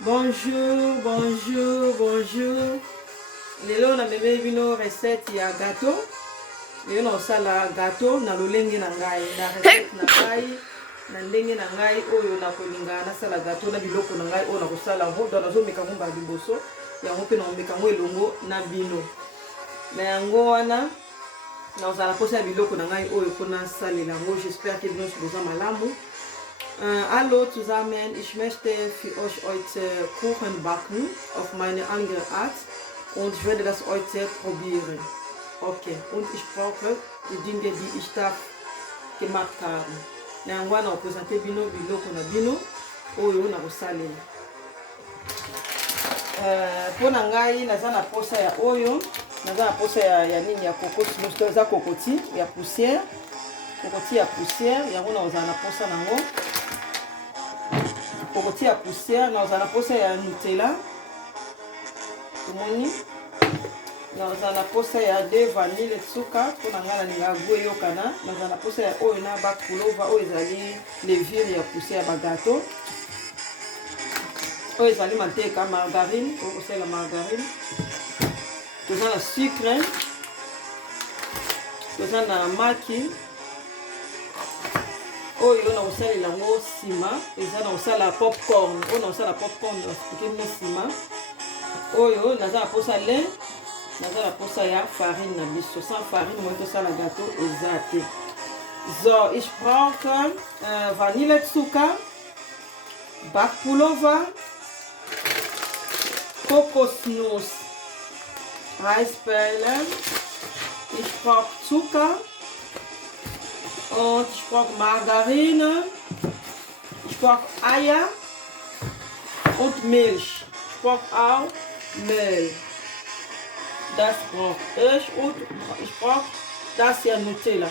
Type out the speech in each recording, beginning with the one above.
Bonjour, bonjour, bonjour. Lelo na meme bino recette ya gâteau. Lelo na osala gâteau na lolenge na ngai na recette na ngai na ndenge na ngai oyo na kolinga na sala gâteau na biloko na ngai oyo na kosala ngo do na zo meka ngo ba liboso yango pe na meka ngo elongo na bino. Na yango wana na osala posa biloko na ngai oyo pona salela ngo. J'espère que bino soza malamu. Hallo zusammen, ich möchte für euch heute Kuchen backen auf meine andere Art und ich werde das heute probieren. Okay, und ich brauche die Dinge, die ich da gemacht habe. Na yango na présenter bino biloko na bino oyo na kosalela. Pona ngai naza na posa ya oyo, naza na posa ya nini ya kokoti, za kokoti ya poussière. Kokoti ya poussière, yango na ozala na posa nango. Kokoti ya poussière, na ozala na posa ya Nutella. Tomoni na ozala na posa ya de vanille suka, pona nga na ninga goût yokana. Na ozala na posa ya oyo na bak pulova oyo ezali levure ya poussière ba gâteau. Oyo ezali manteka margarine, oyo kosala margarine. Toza na sucre, toza na maki. Oyo na kosalela yango nsima, eza na kosala popcorn. Oyo na kosala popcorn na expliqué bino nsima. Oyo naza na posa lait, naza na posa ya farine na biso. Sans farine moi tosala gâteau eza te. So, ich brauche Vanillezucker, Backpulver, Kokosnuss, Reisperlen, ich brauche Zucker und ich brauche Margarine, ich brauche Eier und Milch. Ich brauche auch Mehl. Das brauche ich und ich brauche das hier Nutella.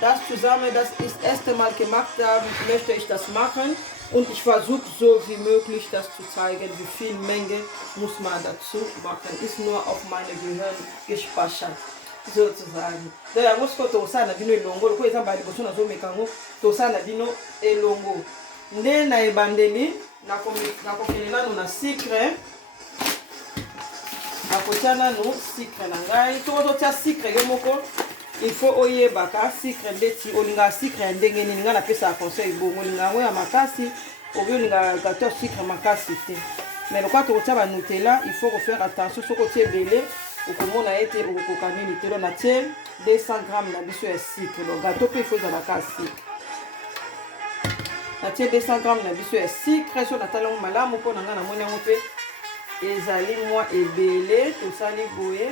Das zusammen, das ist das erste Mal gemacht haben, möchte ich das machen und ich versuche so wie möglich das zu zeigen, wie viel Menge muss man dazu machen. Ist nur auf meine Gehirn gespeichert. Sozusagen. Da muss ko to sana bino elongo ko ezamba liboso na zo mekango to sana bino elongo. Nde na ebandeli na kokelela na sucre. Na kotiana no sucre na ngai. To tia sucre yo moko. Il faut oyeba ka sucre ndeti olinga sucre ndenge nini nga na pesa conseil bongo linga ngo ya makasi obi olinga gâteau sucre makasi te. Mais le quoi to tia ba Nutella, il faut faire attention soko tie belé. Okomona ete okokani litelo na tie 200 g na biso ya sucre. Le gâteau pe faut za ka sucre. Na tie 200 g na biso ya sucre so na tala malamu po na nga na moni yango pe ezali mwa ebele to sali boye.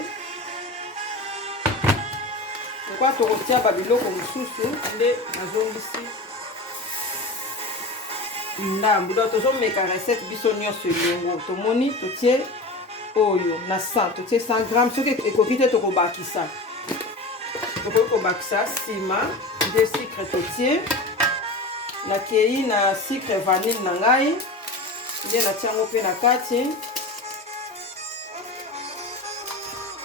Kwa tokotia ba biloko mosusu nde nazongisi ndambu. Donc tozomeka recette biso nyonso elongo. Tomoni totie oyo na 100, totie 100 g. Soki ekoki te tokobakisa. Tokobakisa nsima nde sucre totie. Nakei na sucre vanille na ngai nde natia yango mpe na kati.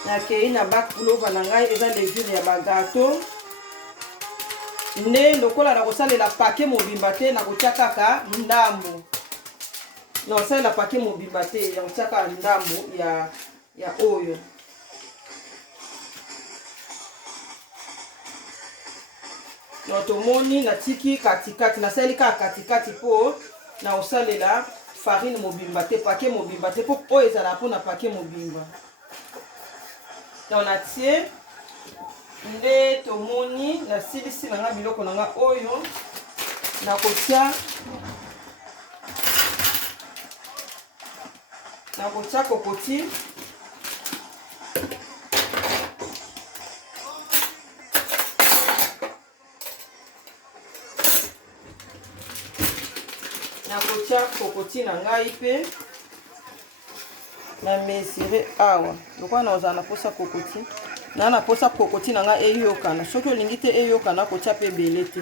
Nakei na backpulver na ngai eza levure ya ba gâteau. Nde lokola na kosalela paquet mobimba te na kotia kaka ndambu. Na kosalela paquet mobimba te ya kotia kaka ndambu ya oyo. Na tomoni na tiki katikati na sali kaka katikati po na kosalela farine mobimba te, paquet mobimba te po oyo ezala po na paquet mobimba. Donc na tie nde tomoni na silisi na nga biloko na nga oyo na kotia kokoti na ngai pe na mesure awa. Lokwa na ozana posa kokoti. Na posa kokoti na nga eyokana. Soki olingi te eyokana kotia pe ebele te.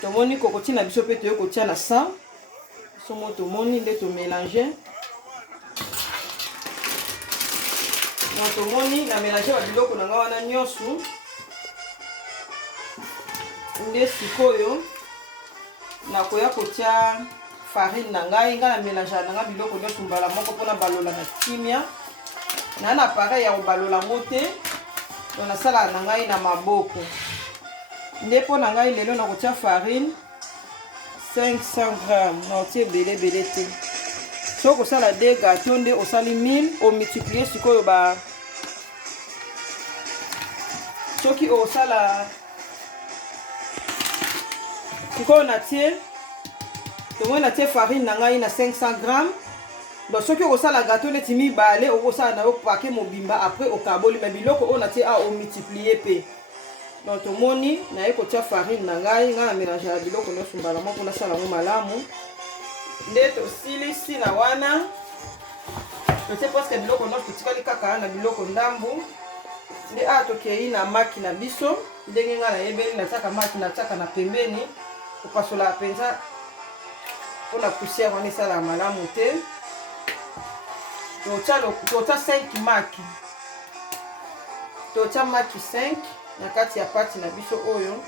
Tomoni kokoti na biso pe toyo kotia na 100. Somo tomoni nde to mélanger. Donc tomoni na mélanger ba biloko na nga wana nyonso. Nde sikoyo nakoya kotia farine na ngai nga na mélange na nga biloko nyonso mbala moko mpona balola na kimia. Na na pareil ya kobalola ngo te. Donc nasala na ngai na maboko. Nde mpona ngai lelo nakotia farine 500 g na otie ebele te. Soki osala 2 gâteaux nde osali 1000 omultiplie sikoyo ba soki osala sikoyo natie tomoi natie farine na ngai na 500 g. Donc soki okosala gâteau neti mibale okosala na yo pake mobimba après okaboli me biloko oyo natie a omultiplie pe. Donc tomoni naye kotia farine na ngai nga na mélange ya biloko nyonso mbala moko nasala ngo malamu. Nde tosilisi na wana totie presque biloko nyonso totikali kaka na biloko ndambu. Nde a tokei na maki na biso ndenge nga nayebeli natiaka maki natiaka na pembeni kopasola mpenza mpona poussière wana esalaka malamu te. Totia 5 maki totia maki 5 na kati ya pati na biso oyo.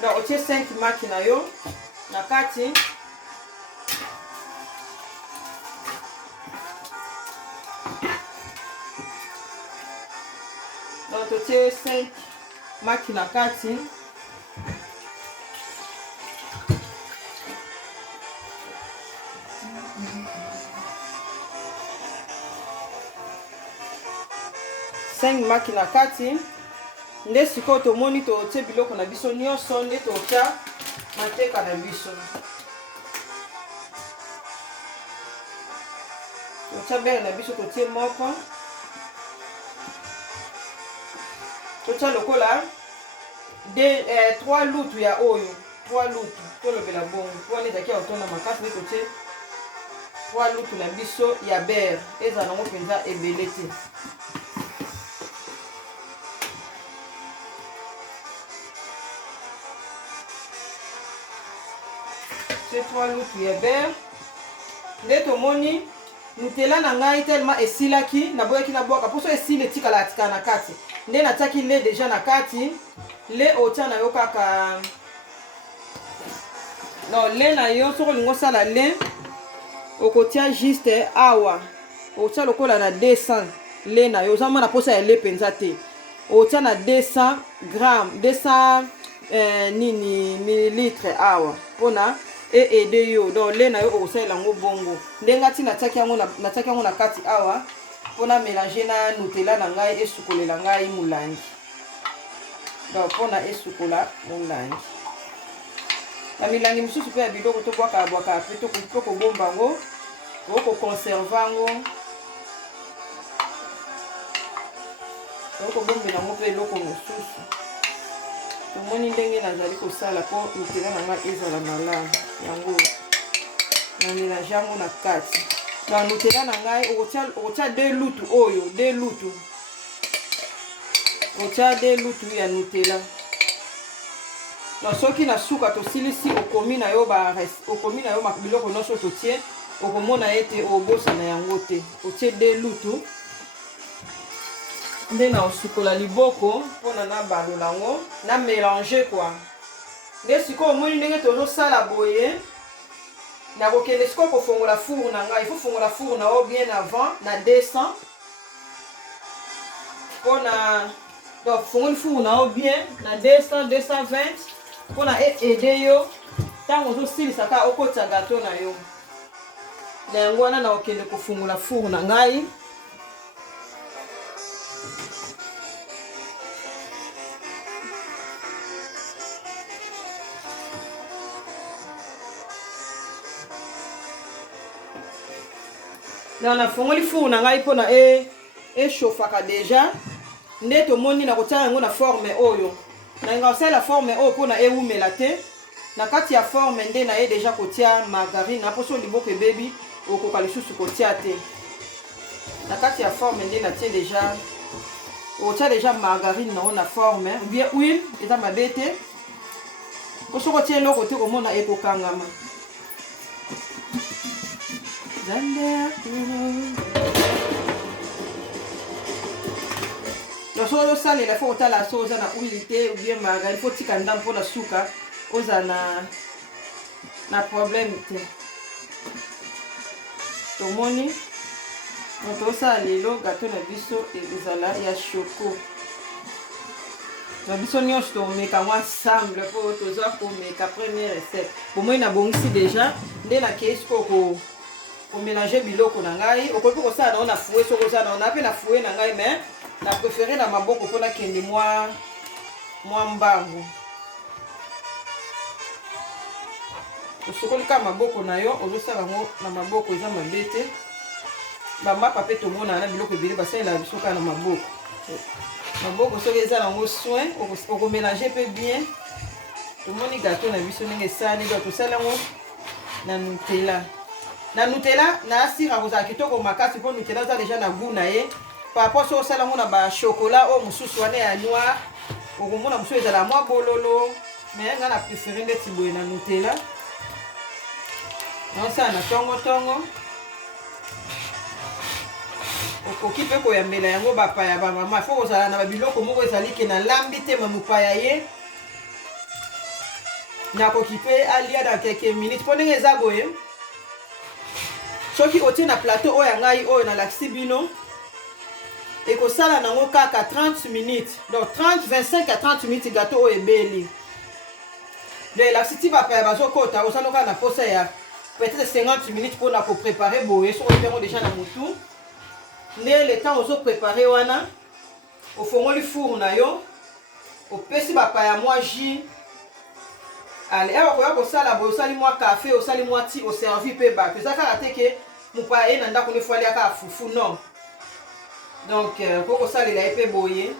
Donc otie 5 maki na yo na kati. Donc totie 5 maki na kati. Maki na kati. Nde sikoyo tomoni totie biloko na biso nyonso nde totia mateka na biso. Totia bere na biso totie moko. Totia lokola 3 lutu ya oyo. 3 lutu tolobela bongo mpona ezalaki ya otonda makasi nde totie 3 lutu na biso ya bere ezala nango mpenza ebele te. C'est 3 lutu ya beurre. Nde tomoni Nutella na ngai tellement esilaki naboyaki na boka poso esile tikala atika na kati. Nde natiaki le déjà na kati. Le otia na yo kaka. Non, le na yo soko lingo sala le okotia juste awa. Otia lokola na 200 le na yo zama na posa ya le penza te. Otia na 200 grammes 200 millilitres awa pona ede yo. Donc le na yo okosala ngo bongo ndenga ti natiaki yango na kati awa pona mélanger na Nutella na ngai esukolela ngai mulangi. Donc pona esukola mulangi na milangi misusu pe ya biloko tobwaka pe tokobomba ngo okokonserva ngo okobombela ngo pe eloko mosusu. Tomoni ndenge nazali kosala po Nutella na ngai ezala malamu yango na mélange yango na kati. Na Nutella na ngai okotia 2 lutu oyo 2 lutu otia 2 lutu ya Nutella. Na soki na suka tosilisi okomi na yo biloko nyonso totie okomona ete obosana yango te. Otie 2 lutu nde na osukola liboko mpona na balola ngo na mélanger quoi. Nde sikoyo omoni ndenge tozosala boye na kokende sikoyo kofongola four na ngai. Il faut fongola four na o bien avant na 200 mpona donc fongoli four na o bien na 200 220 mpona ede yo ntango ozosilisa kaka okotisa gâteau na yo. Na yango wana na kokende kofongola four na ngai. Na fongoli four na ngai pona echauffaka déjà. Nde tomoni na kotia yango na forme oyo. Na nga osala forme oyo pona ewumela te. na kati ya forme nde na ye déjà kotia margarine na poso liboko ebebi okoka lisusu kotia te na kati ya forme nde natie déjà otia déjà margarine na na forme ou bien huile eza mabe te poso kotia eloko te komona ekokangama donc soki ozosalela fo kotala so oza na huile te ou bien margarine fo tika ndambo mpona suka oza na problème te tomoni tozosala lelo gato na biso ezala ya shoko na biso nyonso tomeka mwa ensemble mpo toza komeka première recette bomoi nabongisi déjà nde nakei siko komélange biloko na ngai okoki mpe kosala nao na fouet soki oza nao na mpe na fouet na ngai mais na préféré na maboko mpona kende mwa mbangu osokoli kaka maboko na yo ozosala yango na maboko eza mabe te bamapa mpe tomona na biloko ebele basalela biso kaka na maboko soki eza nango soin okomélange mpe bien tomoni gato na biso ndenge esali donc tosala yango na nutella na asira kozala kitoko makasi mpo nutella oza deja na goût na ye par rapport soki osala yango na bachokola oyo mosusu wana ya noir okomona mosusu ezala mwa bololo mais ngai na préféré ndeti boye na nutella naosala na tongotongo okoki mpe koyambela yango bapaya bamama fo kozala na babiloko moko ezali ke na lambi te mamopaya ye nakoki mpe alia na quelques minutes mpo ndenge eza boye soki otie na plateau oyo ya ngai oyo nalakisi bino ekosala nango kaka 30 minutes donc 25 à 30 minutes gato oyo ebeli donc elakisi ti bapaya bazokota osala kaka na posa ya peut-être 50 minutes mpona koprépare boye soki oyebi yango déjà na motu nde le temps ozoprépare wana ofongoli four na yo opesi bapaya mwa jus ale awa koya kosala boye osali mwa café osali mwa ti oservi mpe bato eza kaka te ke mopaya ye na ndako nefu ali aka fufu non donc po kosalela ye mpe boye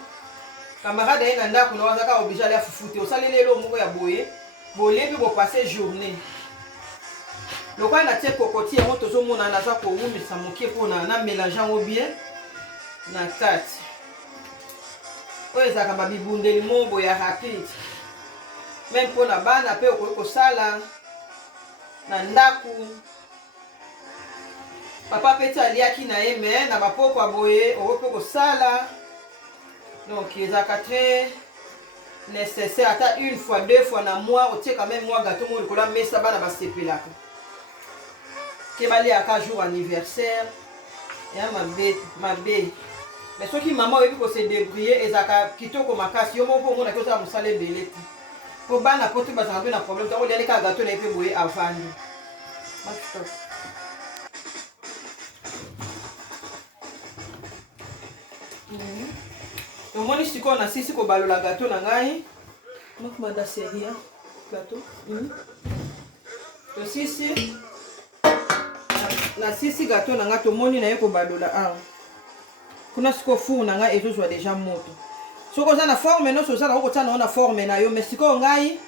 camarade ye na ndako na aza kaka oblige ali afufu te osaleli elo moko ya boye bolie mpe bopasse journée lokola natie kokoti yango tozomona naza kowumisa moke mpona na mélange yango bien na kati oyo ezalaka babibundeli mo boye ya rapide meme mpona bana mpe okoki kosala na ndako papa mpe ti aliaki na ye me na bapokwa boye okoki mpe kosala donc ezalaka très nécessaire ata une fois deux fois na mois otie quand même mwa gato mo likolo ya mesa bana basepelaka ke baliaka jour anniversaire ya mabe mais soki mama oyebi kose débrouiller ezalaka kitoko makasi yo moko omonaki ozala mosala ebele te po bana po te bazalaka mpe na problème tango oliali kaka gato na ye mpe boye avandi omoni sikoyo nasisi kobalola gato na ngai mokomada seria gato tosisi nasisi gato na ngai tomoni na ye kobalola awa kuna sikoyo four na ngai ezozwa deja moto soki oza na forme nyonso oza nango kotia nango na forme na yo mais sikoyo ngai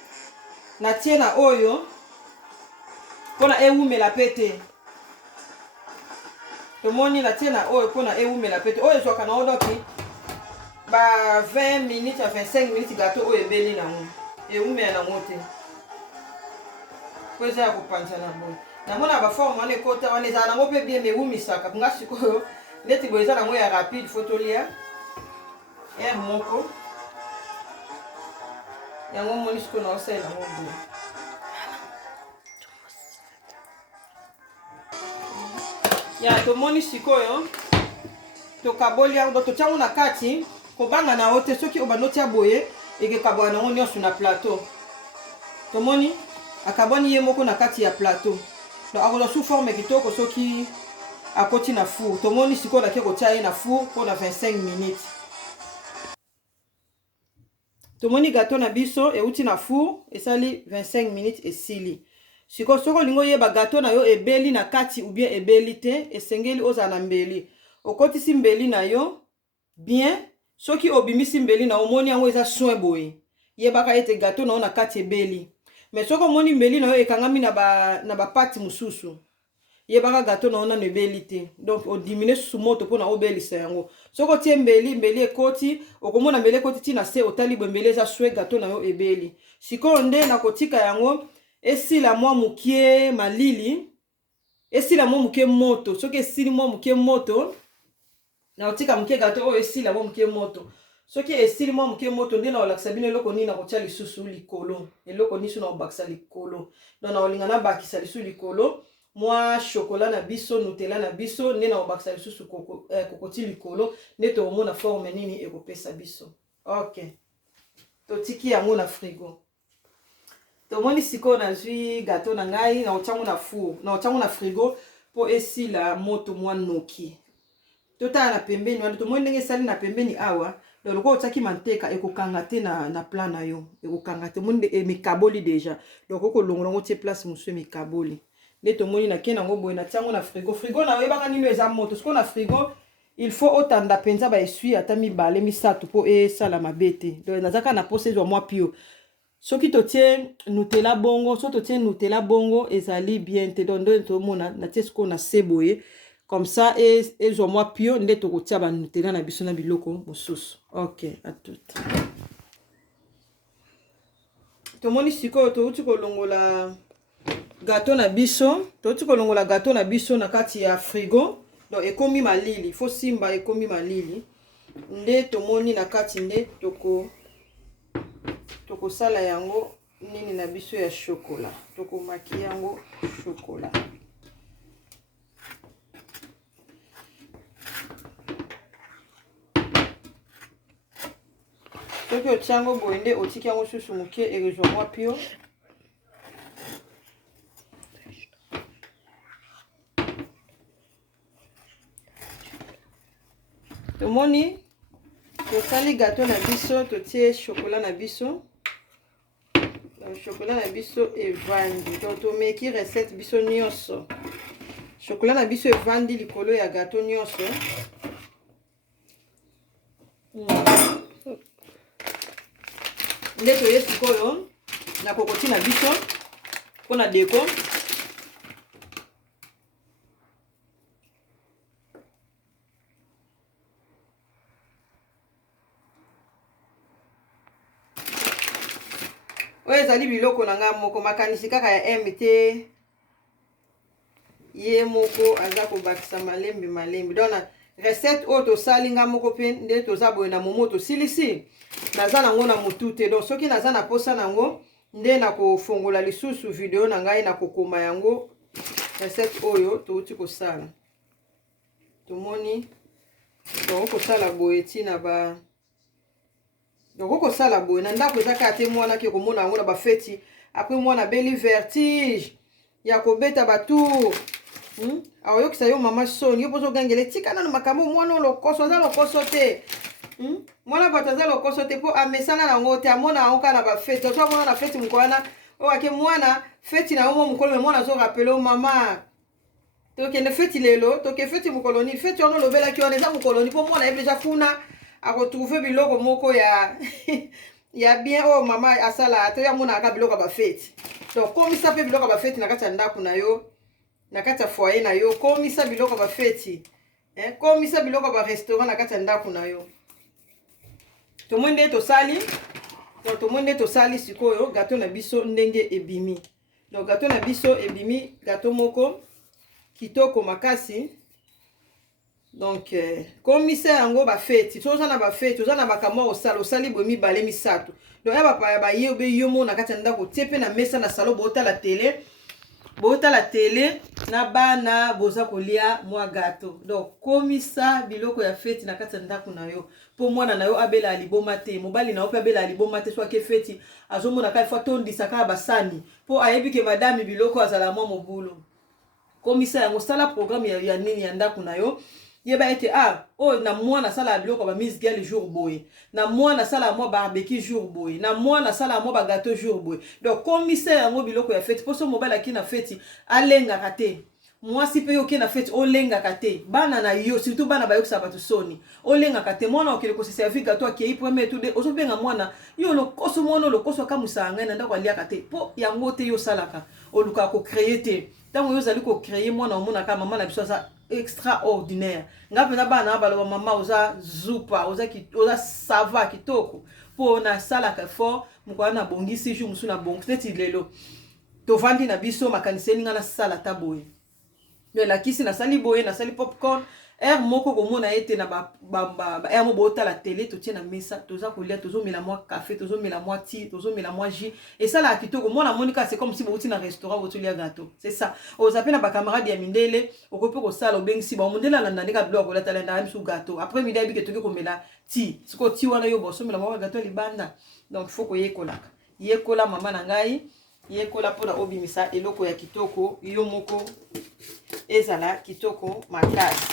natie na oyo mpona ewumela mpe te tomoni natie na oyo mpona ewumela mpe te oyo ezwaka nango doki ba 20 minutes à 25 minutes gato oyo ebeli nango ewumela nango te po eza ya kopanza na boye namona baforme wana ekota wana ezala nango mpe bien mewumisaka nga sikoyo ndeti boye eza nango ya rapide fo tolia aire moko yango moni sikoyo naosalela yango boye ya tomoni sikoyo tokaboli yango totia yango na kati kobanga na yo te soki obanda otia boye ekekabwaka nango nyonso na plateau tomoni akabwani ye moko na kati ya plateau donc akozwa sous forme kitoko soki akoti na four tomoni sikoyo nake kotia ye na four mpona 25 minutes tomoni gato na biso euti na four esali 25 minutes esili sikoyo soki olingi oyeba gato na yo ebeli na kati ou bien ebeli te esengeli ozala na mbeli okotisi mbeli na yo bien soki obimisi mbeli na omoni yango eza soin boye yebaka ete gato na yo na kati ebeli mais soko moni mbeli na yo ekangami na ba pati mususu yebaka gâteau na ona ne belité donc o diminuer sous moto pona obelisa yango soko tie mbeli ekoti okomona mbeli ekoti tina se otali mbeli eza swe gâteau na yo ebeli siko nde na kotika yango esila mwa mukie malili esila mwa mukie moto soki esili mwa mukie moto na otika mukie gâteau oyo esila mwa mukie moto soki esili mwa mukie moto nde na olakisa bino eloko nini na kotia lisusu likolo eloko nisu na obakisa likolo donc na olinga na bakisa lisusu likolo mwa chocolat na biso nutella na biso nde na obakisa lisusu kokoti likolo nde tokomona forme nini ekopesa biso ok totiki yango na frigo tomoni sikoyo nazwi gâteau na ngai na otiango na four na otiango na frigo po esila moto mwa noki totala na pembeni wana tomoni ndenge esali na pembeni awa donc loko otiaki manteka ekokanga te na plan na yo ekokanga te moni emikaboli déjà donc okolongola ngo tie place mosusu emikaboli nde tomoni nake nango boye natiango na frigo na oyebaka nini eza moto sikoyo na frigo il faut otanda mpenza baesui ata mibale misato mpo esala mabe te donc nazaka na posa ezwa mwa pio soki totie nutella bongo so totie nutella bongo ezali bien te donc nde tomona natie sikoyo na se boye comme ça ezwa mwa pio nde tokotia banutella na biso na biloko mosusu ok à tout tomoni sikoyo touti kolongola gâteau na biso na kati ya frigo donc ekomi malili faut simba ekomi malili nde tomoni na kati nde tokosala yango nini na biso ya chocolat tokomaki yango chocolat soki otiango boye nde otiki yango susu moke ekozwa mwa pio tomoni tosali gâteau na biso totie chocolat na biso chocolat na biso evandi donc tomeki recette biso nyonso chocolat na biso evandi likolo ya gâteau nyonso nde toye sikoyo na kokoti na biso mpona deko oyo ezali biloko na nga moko makanisi kaka ya MT ye moko aza kobakisa malembe donc na recette oyo tosali nga moko mpe nde toza boye na momo tosilisi naza nango na motu te donc soki naza na posa nango nde na kofongola lisusu video na ngai na kokoma yango recette oyo touti kosala tomoni donc kosala boye ntina ba donc okosala boye na ndako eza kaka te mwana ke komona yango na bafeti apres mwana beli vertige ya kobeta batour aoyokisa yo mama soni yo pozo gangele tika nano makambo mwana lokoso aza lokoso te mwana bato aza lokoso te po amesana nango te amona yango kaka na bafeti to amona na feti mokolo wana oyo ake mwana feti na yo mo mokolo me mwana azorapele o mama tokende feti lelo toke feti mokoloni feti wana olobelaki wana eza mokoloni mpo mwana ye deja kuna akotrouve biloko moko ya bien oyo mama asala to ya mona aka biloko ya bafeti donc komisa mpe biloko ya bafeti na kati ya ndako na yo na kati ya foyer na yo komisa biloko ya bafeti komisa biloko ya barestaurant na kati ya ndako na yo tomoni nde tosali sikoyo gâteau na biso ndenge ebimi donc gâteau na biso ebimi gâteau moko kitoko makasi donc komisa yango bafeti toza na bafeti oza na makambo osali boye mibale misato donc ya bapaya baye obe yo mona kati ya ndako tie mpe na mesa na salon bootala tele na bana boza kolia mwa gâteau donc komisa biloko ya feti na kati ya ndako na yo mpo mwana na yo abela aliboma te mobali na yo mpe abela aliboma te so ake feti azomona kaka ifo tondisa kaka basani mpo ayebi ke madame biloko azala mwa mobulu komisa yango sala programme ya nini ya ndako na yo yeba ete na mwana sala biloko ba mise gale jour boye na mwana sala mwa barbecue jour boye na mwana sala mwa ba gâteau jour boye donc commissaire yango biloko ya fête poso mobile aki na fête alenga kate mwasi pe yoke na fete olengaka te bana na yo surtout bana bayokisa bato soni olengaka te mwana okele koseservi gato akei premier tout de ozobenga mwana yo lokoso mwana lokoso akamusaka ngai na ndako aliaka te mpo yango te yosalaka olukaka kocreye te ntango yo ozali kocreye mwana omonaka mama na biso aza extraordinaire nga mpena bana baloba mama oza zupa oza sava kitoko mpo nasalaka fort mokwana na bongisi jour mosusu na bongisi neti lelo tovandi na biso makanisi eninga nasala ta boye melakisi nasali boye nasali popcorn air moko komona ete na air mo botala télé totie na mesa toza kolia tozomela mwa café tozomela mwa ti tozomela mwa jus esalaka kitoko mwana monika c'est comme si bouti na restaurant botolia gâteau c'est ça ozape na bacamarade ya mindele okope kosala obengisi bamondele alanda ndeka biloko kolatala na biso gâteau après midi abike toke komela ti siko ti wana yo bosomela mwa gâteau libanda donc faut koyekolaka yekola mama na ngai yekola mpona obimisa eloko ya kitoko yo moko ezala kitoko makasi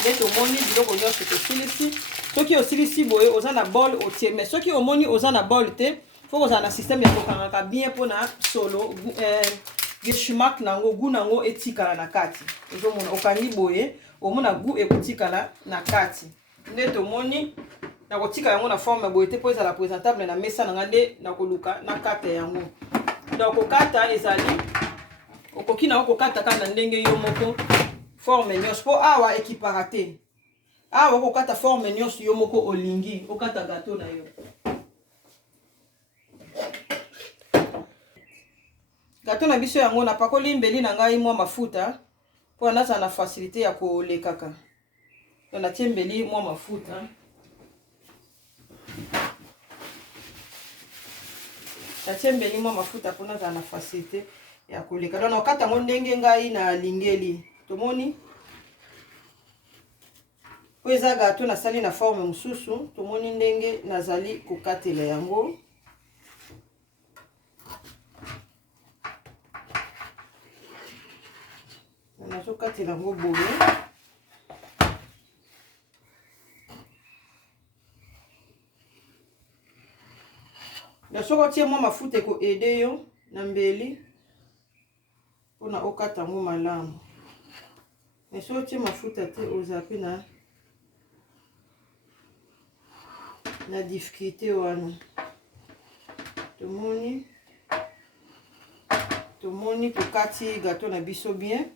nde tomoni biloko nyonso tosilisi soki osilisi boye oza na bol otie mais soki omoni oza na bol te fo kozala na système ya kokangaka bien mpona solo geschmack nango gu nango etikala na kati ozomona okangi boye omona gu ekotikala na kati nde tomoni nakotika yango na forme boye te mpo ezala présentable na mesa na nga nde nakoluka na kata yango donc kokata ezali okoki nango kokata kaka na ndenge yo moko forme nyonso mpo awa ekipaka te awa okokata forme nyonso yo moko olingi okata gâteau na yo gâteau na biso yango napakoli mbeli na ngai mwa mafuta mpo nazala na facilité ya kolekaka donc natie mbeli mwa mafuta natie mbeli mwa mafuta mpona azala na facilité ya koleka donc nakokata yango ndenge ngai na lingeli tomoni po eza gâteau nasali na forme mosusu tomoni ndenge nazali kokatela yango nazokatela yango boye na soko tie mwa mafuta ekoede yo na mbeli mpona okata yango malamu mais soki otie mafuta te oza pe na difficulté wana tomoni tokati gâteau na biso bien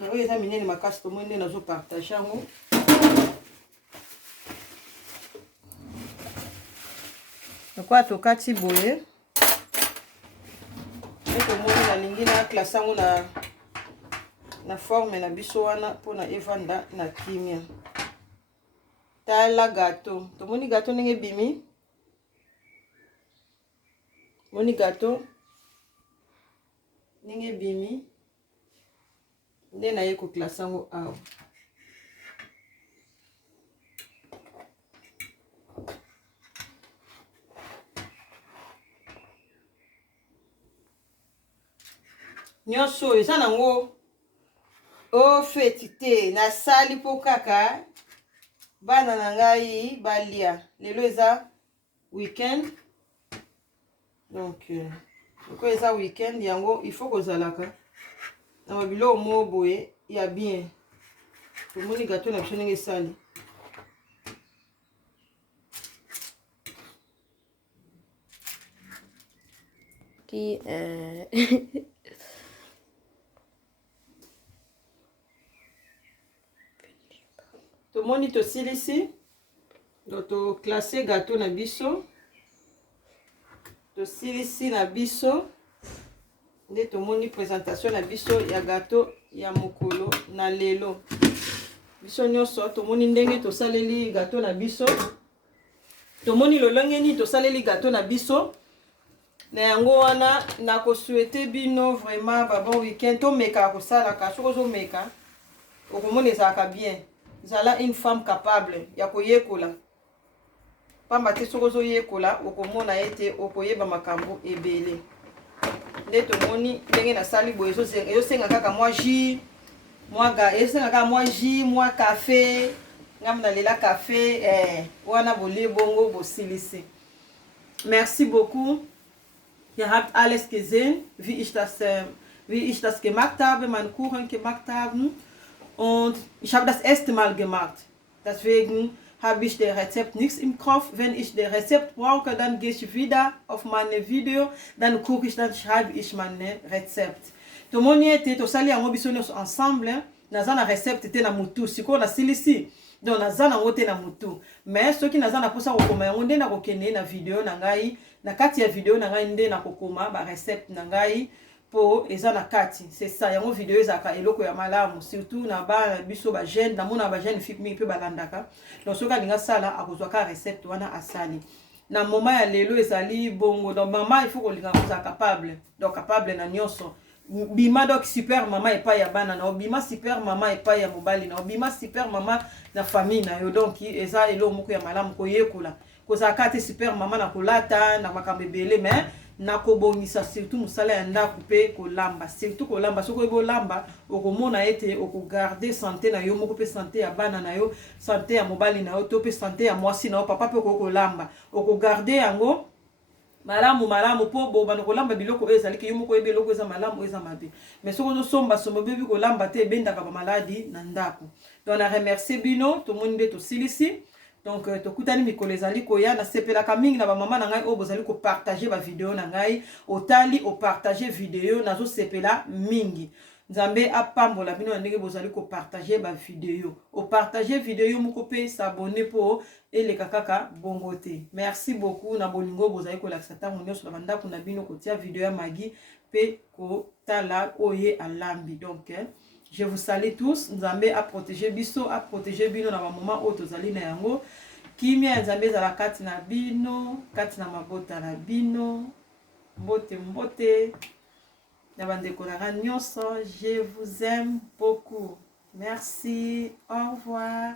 oyo eza minene makasi tomoni nde nazopartage yango nakoya tokati boye tomoni nalingi na klasa yango na forme na biso wana mpona evanda na kimia tala gâteau tomoni gâteau ndenge ebimi moni gâteau ndenge ebimi nde naye koklasa yango awa nyonso oyo eza nango ofeti te nasali mpo kaka bana na ngai balia lelo eza weekend donc oko eza weekend yango il faut kozalaka na mabilo mo boye ya bien tomoni gâteau na biso ndenge esali qui tomoni tosilisi donc toclasse gâteau na biso tosilisi na biso nde tomoni présentation na biso ya gâteau ya mokolo na lelo biso nyonso tomoni ndenge tosaleli gâteau na biso tomoni lolenge nini tosaleli gâteau na biso na yango wana nakosouhaite bino vraiment ba bon week-end tomeka kosalaka soki ozomeka okomona ezalaka bien zala une femme capable ya koyekola pamba te soki ozoyekola okomona ete okoyeba makambo ebele nde tomoni ndenge nasali boye ezosenga kaka mwa jus ezosenga kaka mwa jus mwa café ngambi nalela café wana bolie bongo bosilisi merci beaucoup Ihr habt alles gesehen, wie ich das gemacht habe, meinen Kuchen gemacht habe. Und ich habe das erste Mal gemacht. Deswegen habe ich das Rezept nichts im Kopf. Wenn ich das Rezept brauche, dann gehe ich wieder auf meine Video, dann gucke ich, dann schreibe ich mein Rezept. Tout le monde était au sali yango biso nyonso ensemble, naza na recepte te na mutu, sikoyo nasilisi. Donc naza nango te na mutu. Mais soki naza na posa kokoma yango nde nakokende na video na ngai, na kati ya video na ngai nde nakokoma ba recepte na ngai po eza na kati. C'est ça, yango video ezaka eloko ya malamu, surtout na ba biso ba jeune, na mona ba jeune fille mi pe balandaka. Donc soki alinga sala akozwaka recepte wana asali. Na moment ya lelo ezali bongo, donc maman il faut kolinga koza capable. Donc capable na nyonso. Bima donc super mama epai ya bana na bima super mama epai ya mobali na bima super mama na famille na yo. Donc eza elo moko ya malamu koyekola kozaka te super mama na kolata na makambo ebele, mais na kobongisa surtout mosala ya ndako mpe kolamba, surtout kolamba. Soki oyebi olamba okomona ete okogarde santé na yo moko mpe santé ya bana na yo, santé ya mobali na yo to mpe santé ya mwasi na yo papa mpe okokolamba okogarde yango malamu malamu po bo bana kolamba biloko oyo ezalaki yo moko yebi eloko eza malamu eza mabe. Mais soki ozosomba somba bebi kolamba te ebendaka bamaladi na ndako. Donc na remercie bino tomoni nde tosilisi. Donc tokutani mikolo ezali koya nasepelaka mingi na bamama na ngai oyo bozali kopartage bavideo na ngai otali opartage video nazosepela mingi. Nzambe apambola bino na ndenge bozali kopartage bavideo opartage video moko mpe s'abonner po eleka kaka bongo te. Merci beaucoup na bolingo bozali kolakisa ntango nyonso na bandako na bino kotia video ya Maggie mpe kotala oye alambi. Donc je vous salue tous. Nzambe a protégé biso, a protégé bino na ba moment oyo tozali na yango. Kimia Nzambe ezala kati na bino, kati na mabota na bino. Mbote mbote. Na bandeko na nyonso, je vous aime beaucoup. Merci. Au revoir.